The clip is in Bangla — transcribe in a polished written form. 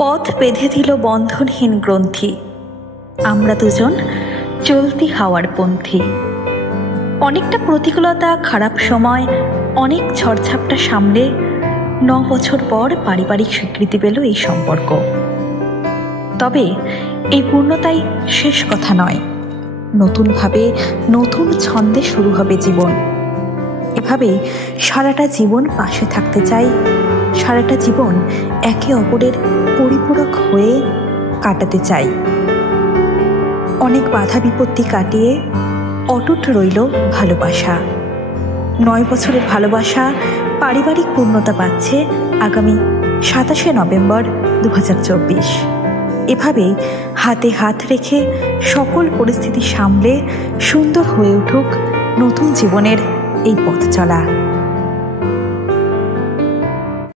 পথ বেঁধে দিল বন্ধনহীন গ্রন্থি। আমরা দুজন চলতি হাওয়ার পন্থী। অনেকটা প্রতিকূলতা, খারাপ সময়, অনেক ঝড়ঝাপটা সামলে 9 বছর পর পারিবারিক স্বীকৃতি পেল এই সম্পর্ক। তবে এই পূর্ণতাই শেষ কথা নয়। নতুনভাবে, নতুন ছন্দে শুরু হবে জীবন। এভাবেই সারাটা জীবন পাশে থাকতে চাই, সারাটা জীবন একে অপরের পরিপূরক হয়ে কাটাতে চাই। অনেক বাধা বিপত্তি কাটিয়ে অটুট রইল ভালোবাসা। 9 বছরের ভালোবাসা পারিবারিক পূর্ণতা পাচ্ছে আগামী 27শে নভেম্বর 2024। এভাবেই হাতে হাত রেখে সকল পরিস্থিতি সামলে সুন্দর হয়ে উঠুক নতুন জীবনের এই পথ চলা।